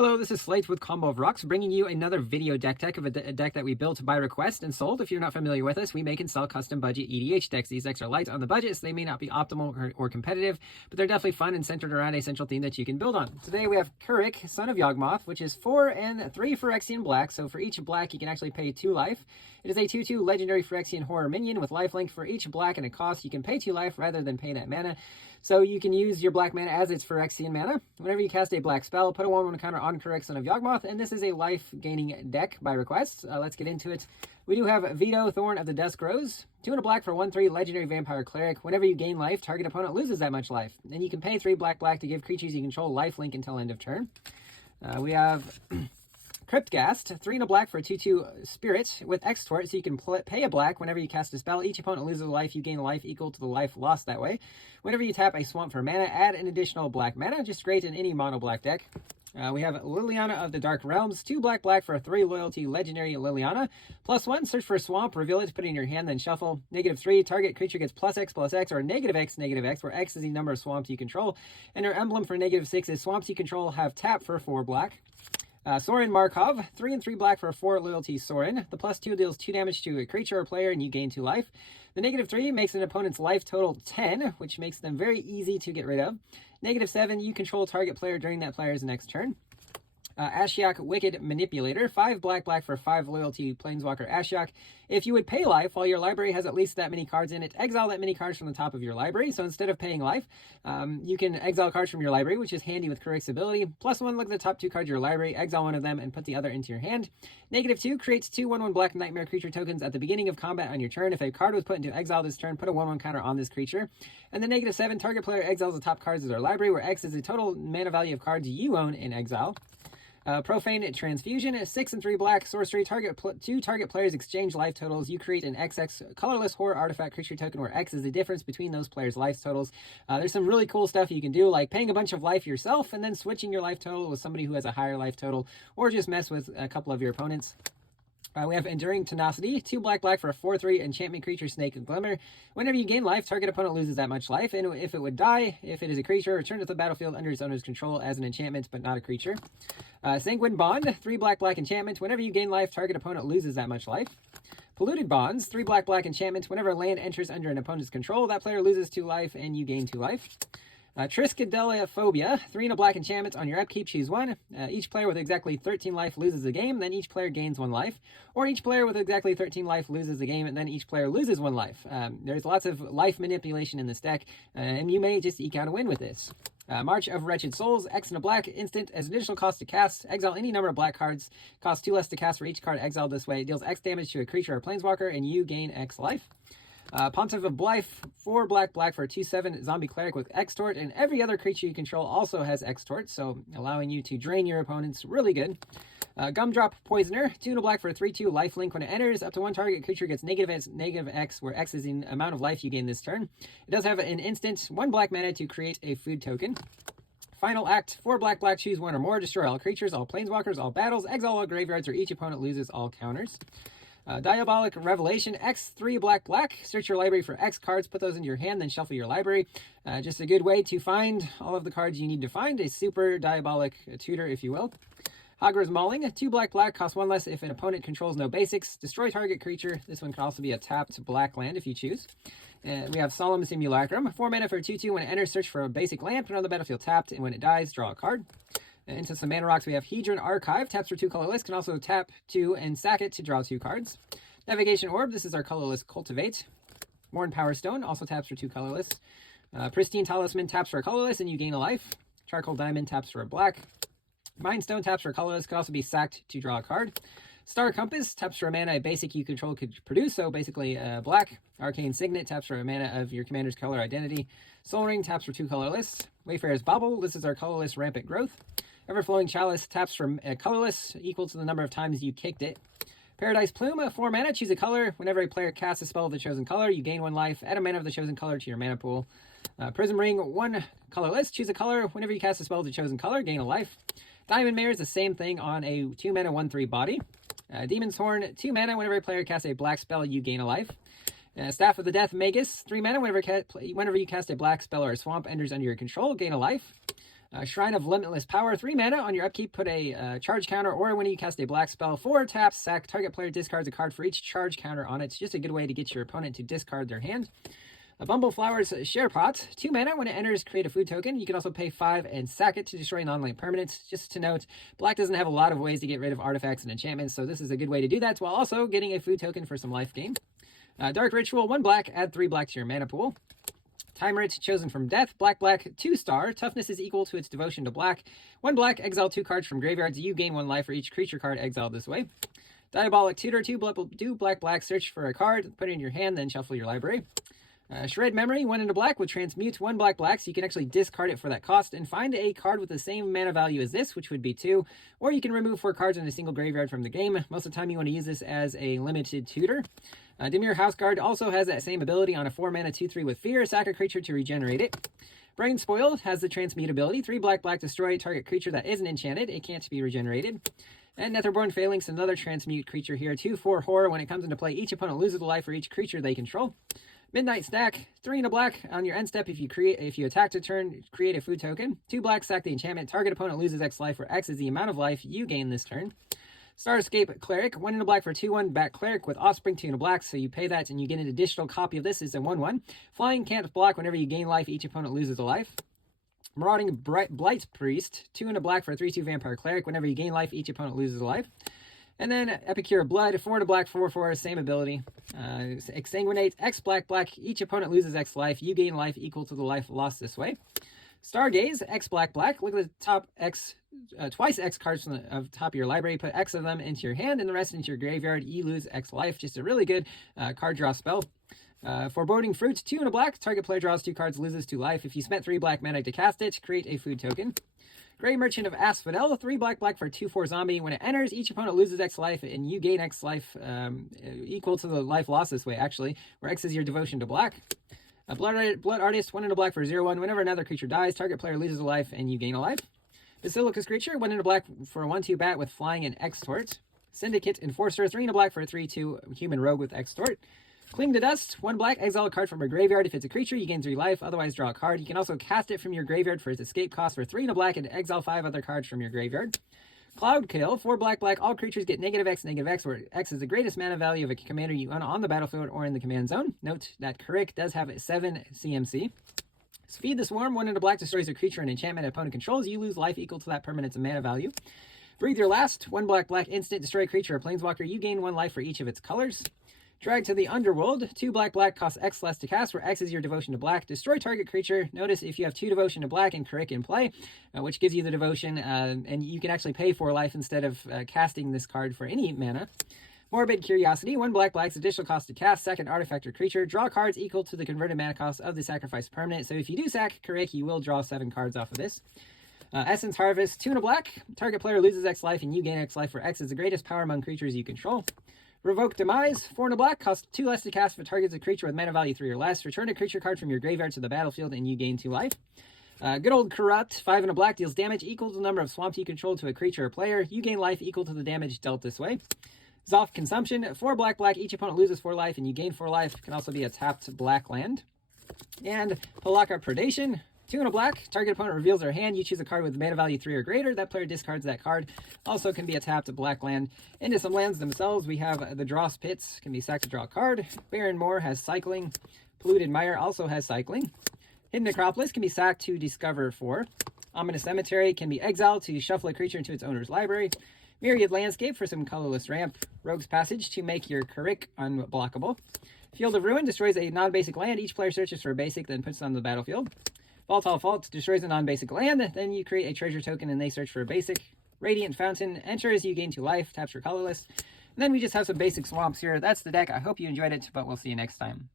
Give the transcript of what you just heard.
Hello, this is Slate with Combo of Rocks, bringing you another video deck tech of a deck that we built by request and sold. If you're not familiar with us, we make and sell custom budget EDH decks. These decks are light on the budget, so they may not be optimal or competitive, but they're definitely fun and centered around a central theme that you can build on. Today we have Kurik, Son of Yawgmoth, which is 4 and 3 Phyrexian black, so for each black you can actually pay 2 life. It is a 2/2 legendary Phyrexian horror minion with lifelink. For each black and a cost, you can pay 2 life rather than pay that mana. So you can use your black mana as its Phyrexian mana. Whenever you cast a black spell, put a 1/1 counter on Kurik, Son of Yawgmoth, and this is a life-gaining deck by request. Let's get into it. We do have Vito, Thorn of the Dusk Rose. 2 and a black for 1/3 legendary vampire cleric. Whenever you gain life, target opponent loses that much life. And you can pay 3 black to give creatures you control lifelink until end of turn. We have Cryptghast, 3 and a black for a 2/2 spirit with extort, so you can pay a black whenever you cast a spell. Each opponent loses a life, you gain a life equal to the life lost that way. Whenever you tap a swamp for mana, add an additional black mana, just great in any mono black deck. We have Liliana of the Dark Realms, 2 black for a 3 loyalty legendary Liliana. +1, search for a swamp, reveal it, put it in your hand, then shuffle. -3, target creature gets +X/+X or -X/-X, where X is the number of swamps you control. And our emblem for -6 is swamps you control have tap for 4 black. Sorin Markov, 3 and 3 black for a 4 loyalty Sorin. The +2 deals 2 damage to a creature or player and you gain 2 life. The -3 makes an opponent's life total 10, which makes them very easy to get rid of. -7, you control target player during that player's next turn. Ashiok Wicked Manipulator, 5 black for 5 loyalty Planeswalker Ashiok. If you would pay life while your library has at least that many cards in it, exile that many cards from the top of your library. So instead of paying life, you can exile cards from your library, which is handy with Kurik's ability. +1, look at the top 2 cards of your library, exile one of them, and put the other into your hand. -2, creates 2 1/1 black nightmare creature tokens at the beginning of combat on your turn. If a card was put into exile this turn, put a 1/1 counter on this creature. And then -7, target player exiles the top cards of their library, where X is the total mana value of cards you own in exile. Profane Transfusion, 6 and 3 black sorcery. Two target players exchange life totals. You create an XX colorless horror artifact creature token where X is the difference between those players' life totals. There's some really cool stuff you can do, like paying a bunch of life yourself and then switching your life total with somebody who has a higher life total, or just mess with a couple of your opponents. We have Enduring Tenacity, 2 black for a 4/3 enchantment creature, Snake and Glimmer. Whenever you gain life, target opponent loses that much life, and if it would die, if it is a creature, return to the battlefield under its owner's control as an enchantment, but not a creature. Sanguine Bond, 3 black enchantment. Whenever you gain life, target opponent loses that much life. Polluted Bonds, 3 black enchantment. Whenever land enters under an opponent's control, that player loses 2 life, and you gain 2 life. Triskaidekaphobia, 3 and a black enchantment. On your upkeep, choose 1. Each player with exactly 13 life loses a game, then each player gains 1 life. Or each player with exactly 13 life loses a game, and then each player loses 1 life. There's lots of life manipulation in this deck, and you may just eke out a win with this. March of Wretched Souls, X and a black, instant, as additional cost to cast. Exile any number of black cards, costs 2 less to cast for each card exiled this way. It deals X damage to a creature or planeswalker, and you gain X life. Pontiff of Blythe, 4 black for a 2/7 zombie cleric with extort, and every other creature you control also has extort, so allowing you to drain your opponents really good. Gumdrop Poisoner, 2 and a black for a 3/2 lifelink. When it enters, up to 1 target creature gets -X, where X is the amount of life you gain this turn. It does have an instant 1 black mana to create a food token. Final Act, 4 black, choose 1 or more, destroy all creatures, all planeswalkers, all battles, exile all graveyards, or each opponent loses all counters. Diabolic Revelation, X, 3 black, search your library for X cards, put those into your hand, then shuffle your library. Just a good way to find all of the cards you need to find, a super diabolic tutor, if you will. Hagra's Mauling, 2 black, costs 1 less if an opponent controls no basics. Destroy target creature. This one can also be a tapped black land if you choose. We have Solemn Simulacrum, 4 mana for a 2/2. When it enters, search for a basic land, put it on the battlefield tapped, and when it dies, draw a card. Into some mana rocks, we have Hedron Archive, taps for 2 colorless, can also tap 2 and sack it to draw 2 cards. Navigation Orb, this is our colorless Cultivate. Morn Power Stone, also taps for 2 colorless. Pristine Talisman, taps for a colorless, and you gain a life. Charcoal Diamond, taps for a black. Mind Stone, taps for a colorless, could also be sacked to draw a card. Star Compass, taps for a mana a basic you control could produce, so basically black. Arcane Signet, taps for a mana of your commander's color identity. Soul Ring, taps for 2 colorless. Wayfarer's Bauble, this is our colorless Rampant Growth. Everflowing Chalice, taps from a colorless, equal to the number of times you kicked it. Paradise Plume, 4 mana, choose a color. Whenever a player casts a spell of the chosen color, you gain 1 life. Add a mana of the chosen color to your mana pool. Prism Ring, 1 colorless, choose a color. Whenever you cast a spell of the chosen color, gain a life. Diamond Mare is the same thing on a 2 mana 1/3 body. Demon's Horn, 2 mana, whenever a player casts a black spell, you gain a life. Staff of the Death Magus, 3 mana, whenever you cast a black spell or a swamp enters under your control, gain a life. Shrine of Limitless Power, 3 mana. On your upkeep, put a charge counter, or when you cast a black spell, 4 taps, sack. Target player discards a card for each charge counter on it. It's just a good way to get your opponent to discard their hand. A Bumbleflower's Share Pot, 2 mana. When it enters, create a food token. You can also pay 5 and sack it to destroy non-land permanents. Just to note, black doesn't have a lot of ways to get rid of artifacts and enchantments, so this is a good way to do that, while also getting a food token for some life gain. Dark Ritual, 1 black, add 3 black to your mana pool. Timerit, Chosen from Death, black, 2-star. Toughness is equal to its devotion to black. 1 black, exile 2 cards from graveyards. You gain 1 life for each creature card exiled this way. Diabolic Tutor, 2 black, search for a card, put it in your hand, then shuffle your library. Shred Memory, 1 into black, would transmute 1 black, so you can actually discard it for that cost and find a card with the same mana value as this, which would be 2, or you can remove 4 cards in a single graveyard from the game. Most of the time you want to use this as a limited tutor. Dimir Houseguard also has that same ability on a 4 mana 2/3 with Fear. Sack a creature to regenerate it. Brain Spoiled has the transmute ability. 3 black, destroy target creature that isn't enchanted. It can't be regenerated. And Netherborn Phalanx, another transmute creature here. 2/4 horror. When it comes into play, each opponent loses a life for each creature they control. Midnight Stack, 3 and a black. On your end step, if you attack to turn, create a food token. 2 black, sack the enchantment. Target opponent loses X life, where X is the amount of life you gain this turn. Starscape Cleric, 1 in a black for 2/1 back cleric with Offspring, 2 in a black, so you pay that and you get an additional copy of this. It's a 1/1. Flying can't block. Whenever you gain life, each opponent loses a life. Marauding Blight Priest, 2 in a black for a 3/2 vampire cleric. Whenever you gain life, each opponent loses a life. And then Epicure Blood, 4 in a black, 4/4, same ability. Exsanguinate, X black, each opponent loses X life. You gain life equal to the life lost this way. Stargaze, X black. Look at the top X, twice X cards from the top of your library. Put X of them into your hand and the rest into your graveyard. You lose X life. Just a really good card draw spell. Foreboding Fruit, 2 in a black. Target player draws 2 cards, loses 2 life. If you spent 3 black mana to cast it, create a food token. Grey Merchant of Asphodel, 3 black for a 2/4 zombie. When it enters, each opponent loses X life, and you gain X life equal to the life lost this way, actually, where X is your devotion to black. Blood Artist, 1 in a black for 0/1. Whenever another creature dies, target player loses a life, and you gain a life. Basilicus Creature, 1 in a black for a 1/2 bat with Flying and Extort. Syndicate Enforcer, 3 in a black for a 3/2 human rogue with Extort. Cling to Dust, 1 black, exile a card from a graveyard. If it's a creature, you gain 3 life, otherwise draw a card. You can also cast it from your graveyard for its escape cost for 3 in a black and exile 5 other cards from your graveyard. Cloudkill, 4 black, all creatures get -X, where X is the greatest mana value of a commander you own on the battlefield or in the command zone. Note that Carrick does have 7 CMC. Feed the Swarm, 1 in a black, destroys a creature and enchantment opponent controls. You lose life equal to that permanent's mana value. Breathe Your Last, 1 black, instant, destroy a creature or planeswalker. You gain 1 life for each of its colors. Drag to the Underworld, 2 black, costs X less to cast, where X is your devotion to black. Destroy target creature. Notice if you have 2 devotion to black and Carrick in play, which gives you the devotion, and you can actually pay 4 life instead of casting this card for any mana. Morbid Curiosity, 1 black, additional cost to cast, sack an artifact or creature. Draw cards equal to the converted mana cost of the sacrifice permanent. So if you do sack Carrick, you will draw 7 cards off of this. Essence Harvest, 2 in a black. Target player loses X life and you gain X life, where X is the greatest power among creatures you control. Revoke Demise, 4 in a black, costs 2 less to cast if it targets a creature with mana value 3 or less. Return a creature card from your graveyard to the battlefield and you gain 2 life. Good Old Corrupt, 5 in a black, deals damage equal to the number of swamps you control to a creature or player. You gain life equal to the damage dealt this way. Zoth Consumption, 4 black, each opponent loses 4 life and you gain 4 life. Can also be a tapped black land. And Palaka Predation, 2 in a black, target opponent reveals their hand. You choose a card with mana value 3 or greater. That player discards that card. Also can be a tapped black land. Into some lands themselves, we have the Dross Pits, can be sacked to draw a card. Barren Moor has cycling. Polluted Mire also has cycling. Hidden Necropolis can be sacked to discover 4. Ominous Cemetery can be exiled to shuffle a creature into its owner's library. Myriad Landscape for some colorless ramp. Rogue's Passage to make your Carrick unblockable. Field of Ruin destroys a non-basic land. Each player searches for a basic, then puts it on the battlefield. Volatile Fault destroys a non-basic land. Then you create a treasure token and they search for a basic. Radiant Fountain enters, you gain 2 life, taps for colorless. And then we just have some basic swamps here. That's the deck. I hope you enjoyed it, but we'll see you next time.